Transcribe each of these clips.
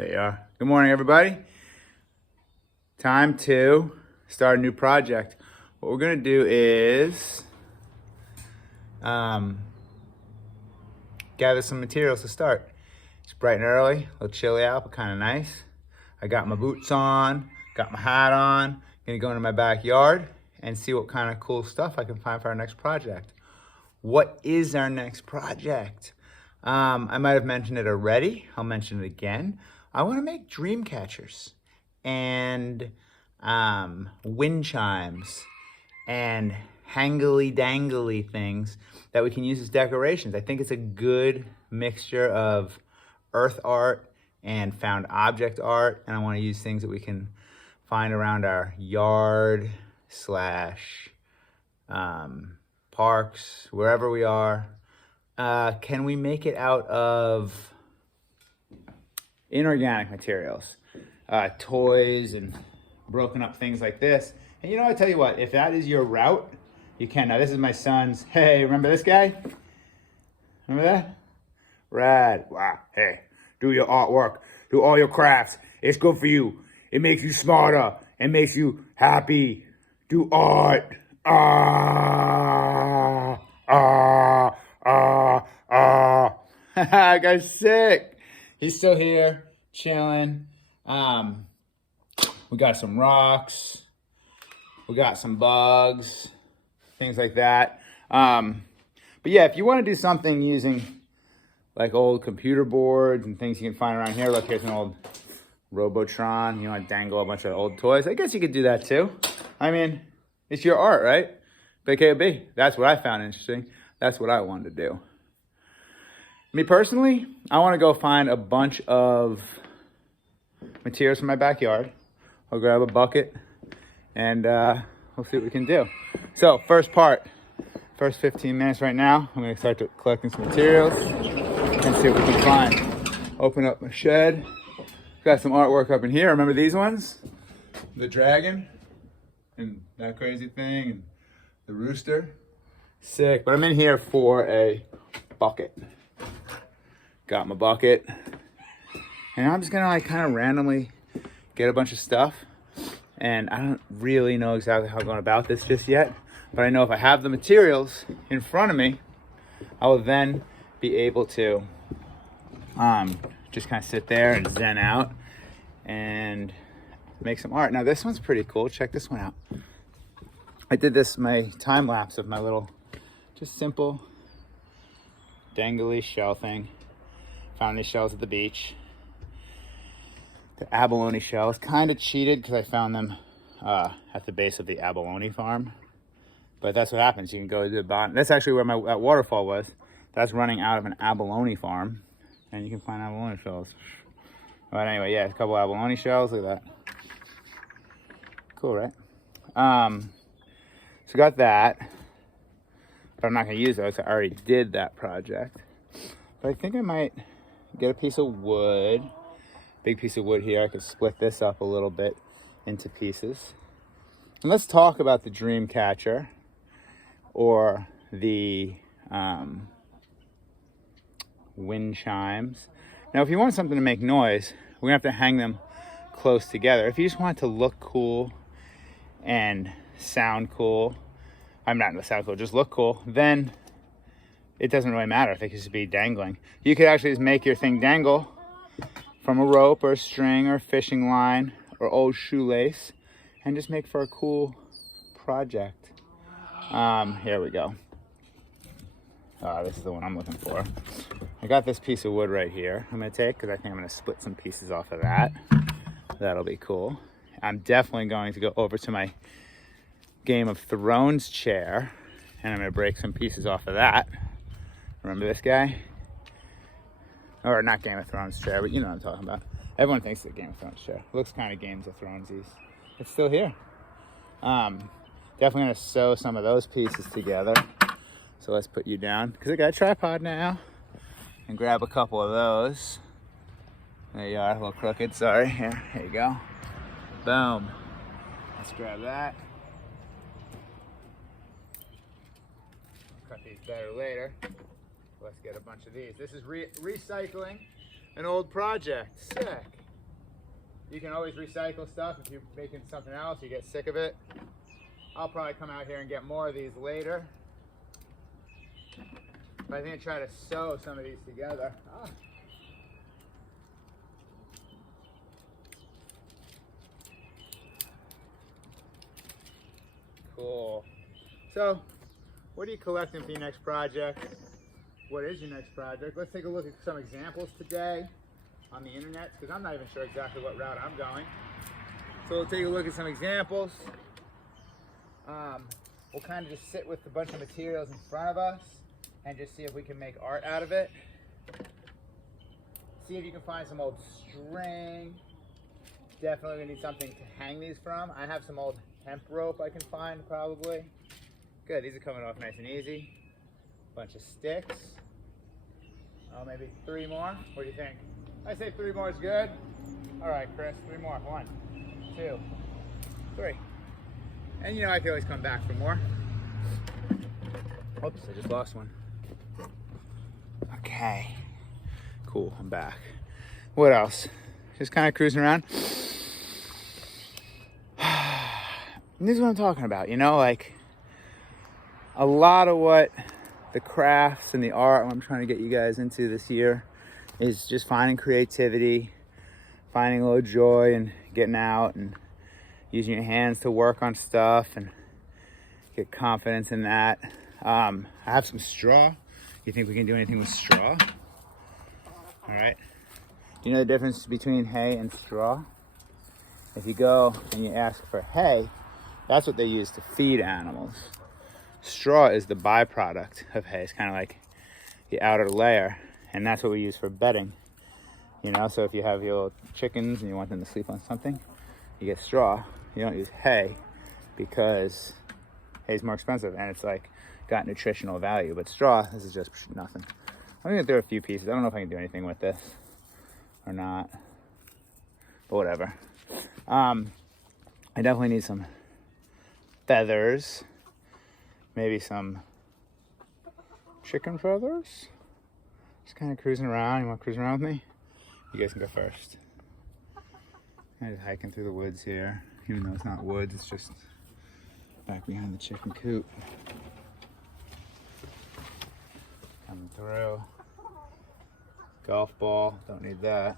There you are. Good morning, everybody. Time to start a new project. What we're gonna do is gather some materials to start. It's bright and early, a little chilly out, but kind of nice. I got my boots on, got my hat on. Gonna go into my backyard and see what kind of cool stuff I can find for our next project. What is our next project? I might have mentioned it already. I'll mention it again. I want to make dream catchers and wind chimes and hangly dangly things that we can use as decorations. I think it's a good mixture of earth art and found object art, and I want to use things that we can find around our yard slash parks, wherever we are. Can we make it out of inorganic materials, toys and broken up things like this? And you know, I tell you what, if that is your route, you can. Now this is my son's. Hey, remember this guy? Remember that? Rad. Wow. Hey, do your artwork, do all your crafts. It's good for you. It makes you smarter. It makes you happy. Do art. That guy's sick. He's still here, chilling. We got some rocks. We got some bugs, things like that. But yeah, if you want to do something using like old computer boards and things you can find around here, look, here's an old Robotron. You want to dangle a bunch of old toys. I guess you could do that too. I mean, it's your art, right? BKB. That's what I found interesting. That's what I wanted to do. Me personally, I want to go find a bunch of materials from my backyard. I'll grab a bucket and we'll see what we can do. So first 15 minutes right now, I'm going to start collecting some materials and see what we can find. Open up my shed. Got some artwork up in here. Remember these ones? The dragon and that crazy thing and the rooster. Sick. But I'm in here for a bucket. Got my bucket. And I'm just gonna like kind of randomly get a bunch of stuff. And I don't really know exactly how I'm going about this just yet. But I know if I have the materials in front of me, I will then be able to just kind of sit there and zen out and make some art. Now this one's pretty cool. Check this one out. I did this, my time lapse of my little, just simple dangly shell thing. Found these shells at the beach. The abalone shells. Kind of cheated because I found them at the base of the abalone farm. But that's what happens. You can go to the bottom. That's actually where that waterfall was. That's running out of an abalone farm. And you can find abalone shells. But anyway, yeah, a couple abalone shells. Look at that. Cool, right? So got that. But I'm not going to use those. I already did that project. But I think I might get a piece of wood. Big piece of wood here. I could split this up a little bit into pieces. And let's talk about the dream catcher or the wind chimes. Now, if you want something to make noise, we're gonna have to hang them close together. If you just want it to look cool and sound cool, I'm not gonna sound cool, just look cool, then it doesn't really matter if they could just be dangling. You could actually just make your thing dangle from a rope or a string or a fishing line or old shoelace and just make for a cool project. Here we go. This is the one I'm looking for. I got this piece of wood right here I'm gonna take because I think I'm gonna split some pieces off of that. That'll be cool. I'm definitely going to go over to my Game of Thrones chair and I'm gonna break some pieces off of that. Remember this guy? Or not Game of Thrones chair, but you know what I'm talking about. Everyone thinks it's a Game of Thrones chair. It looks kind of Games of Thronesies. It's still here. Definitely gonna sew some of those pieces together. So let's put you down, because I got a tripod now. And grab a couple of those. There you are, a little crooked, sorry. Here you go. Boom. Let's grab that. Cut these better later. Let's get a bunch of these. This is recycling an old project. Sick. You can always recycle stuff. If you're making something else, you get sick of it. I'll probably come out here and get more of these later. But I think I'll try to sew some of these together. Ah. Cool. So, what are you collecting for your next project? What is your next project? Let's take a look at some examples today on the internet, because I'm not even sure exactly what route I'm going. So we'll take a look at some examples. We'll kind of just sit with a bunch of materials in front of us and just see if we can make art out of it. See if you can find some old string. Definitely we need something to hang these from. I have some old hemp rope I can find probably. Good, these are coming off nice and easy. Bunch of sticks. Oh, maybe 3 more. What do you think? I say 3 more is good. All right, Chris, 3 more. 1, 2, 3. And you know I can always come back for more. Oops, I just lost one. Okay, cool, I'm back. What else? Just kind of cruising around. And this is what I'm talking about, you know, like a lot of what the crafts and the art I'm trying to get you guys into this year is just finding creativity, finding a little joy and getting out and using your hands to work on stuff and get confidence in that. I have some straw. You think we can do anything with straw? All right. Do you know the difference between hay and straw? If you go and you ask for hay, that's what they use to feed animals. Straw is the byproduct of hay. It's kind of like the outer layer, and that's what we use for bedding. You know, so if you have your chickens and you want them to sleep on something, you get straw. You don't use hay because hay's more expensive and it's like got nutritional value. But straw, this is just nothing. I'm gonna do a few pieces. I don't know if I can do anything with this or not, but whatever. I definitely need some feathers, maybe some chicken feathers. Just kind of cruising around. You want to cruise around with me? You guys can go first. I'm just hiking through the woods here, even though it's not woods, it's just back behind the chicken coop. Coming through. Golf ball, don't need that.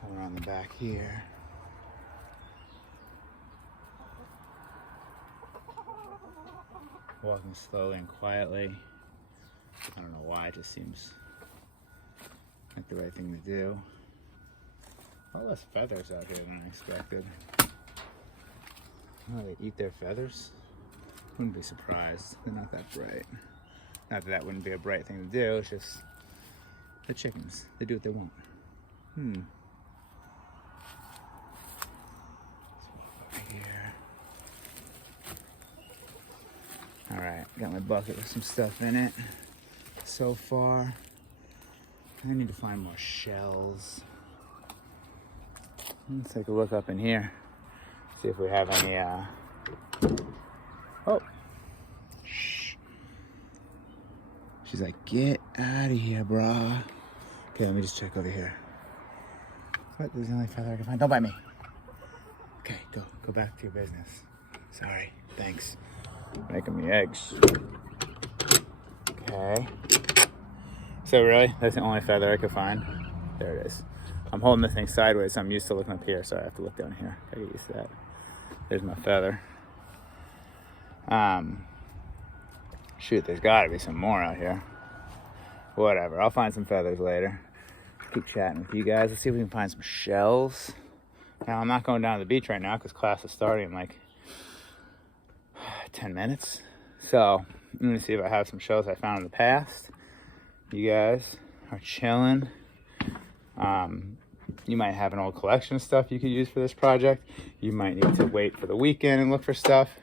Come around the back here. Walking slowly and quietly. I don't know why, it just seems like the right thing to do. A lot less feathers out here than I expected. Oh, they eat their feathers? Wouldn't be surprised. They're not that bright. Not that that wouldn't be a bright thing to do, it's just the chickens. They do what they want. Let's walk over here. Alright, got my bucket with some stuff in it so far. I need to find more shells. Let's take a look up in here. See if we have any, oh. Shh. She's like, get out of here, brah. Okay, let me just check over here. What? There's the only feather I can find. Don't bite me. Okay, go back to your business. Sorry, thanks. Making me eggs. Okay. So really, that's the only feather I could find. There it is. I'm holding the thing sideways, so I'm used to looking up here, so I have to look down here. Gotta get used to that. There's my feather. Shoot, there's gotta be some more out here. Whatever, I'll find some feathers later. Keep chatting with you guys. Let's see if we can find some shells. Now, I'm not going down to the beach right now because class is starting in like 10 minutes. So, I'm gonna see if I have some shells I found in the past. You guys are chilling. You might have an old collection of stuff you could use for this project. You might need to wait for the weekend and look for stuff.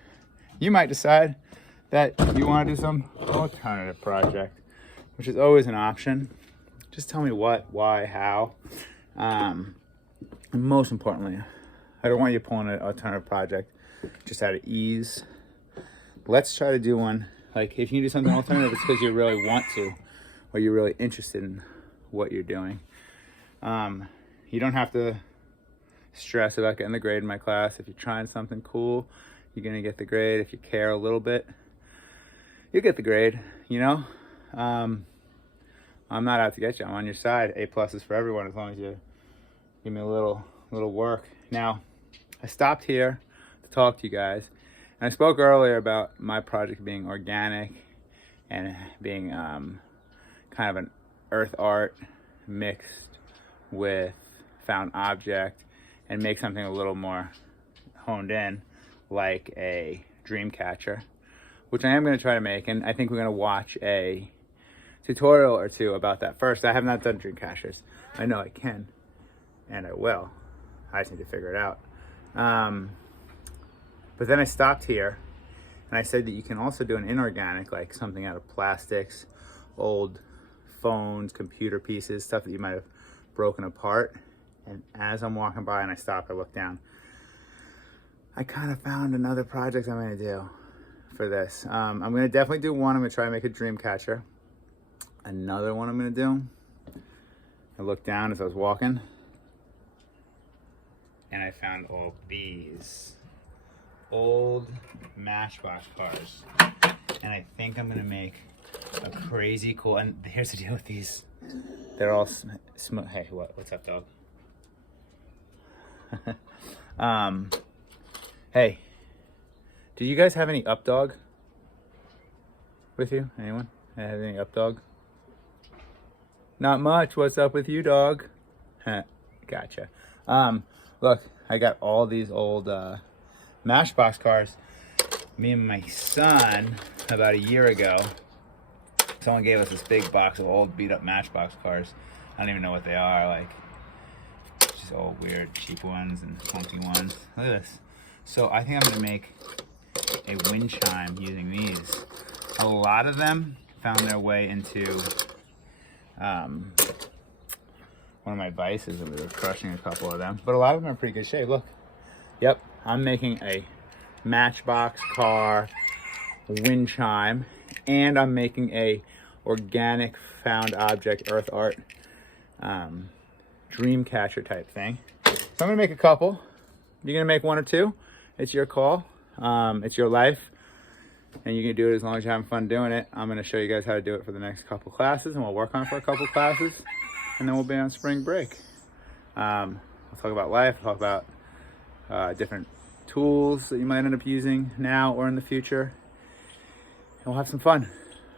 You might decide that you want to do some alternative project, which is always an option. Just tell me what, why, how. And most importantly, I don't want you pulling an alternative project just out of ease. Let's try to do one. Like, if you can do something alternative, it's because you really want to, or you're really interested in what you're doing. You don't have to stress about getting the grade in my class. If you're trying something cool, you're gonna get the grade. If you care a little bit, you get the grade, you know? I'm not out to get you. I'm on your side. A+ is for everyone as long as you give me a little work. Now, I stopped here to talk to you guys. And I spoke earlier about my project being organic and being kind of an earth art mixed with found object, and make something a little more honed in, like a dream catcher, which I am going to try to make. And I think we're going to watch a tutorial or two about that first. I have not done dream catchers. I know I can, and I will. I just need to figure it out. But then I stopped here and I said that you can also do an inorganic, like something out of plastics, old phones, computer pieces, stuff that you might have broken apart. And as I'm walking by and I stop, I look down, I kind of found another project I'm gonna do for this. I'm gonna definitely do one. I'm gonna try and make a dream catcher. Another one I'm gonna do, I looked down as I was walking and I found all these old Matchbox cars. And I think I'm gonna make a crazy cool, and here's the deal with these. They're all hey, what's up, dog? Hey, do you guys have any up dog with you? Anyone? Have any up dog? Not much. What's up with you, dog? Gotcha. Look, I got all these old Matchbox cars. Me and my son, about a year ago, someone gave us this big box of old beat up Matchbox cars. I don't even know what they are, like just old weird cheap ones and funky ones. Look at this. So I think I'm gonna make a wind chime using these. A lot of them found their way into one of my vices, and we were crushing a couple of them, but a lot of them are in pretty good shape. Look, yep, I'm making a Matchbox car wind chime, and I'm making a organic found object earth art dream catcher type thing. So I'm gonna make a couple. You're gonna make one or two. It's your call. It's your life, and you can do it as long as you're having fun doing it. I'm gonna show you guys how to do it for the next couple classes, and we'll work on it for a couple classes, and then we'll be on spring break. We'll talk about life, we'll talk about different tools that you might end up using now or in the future, and we'll have some fun.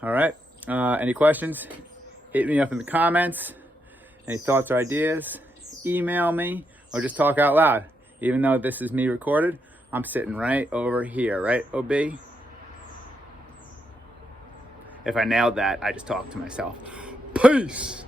All right, any questions, hit me up in the comments. Any thoughts or ideas, email me, or just talk out loud. Even though this is me recorded, I'm sitting right over here, right, OB? If I nailed that, I just talked to myself. Peace.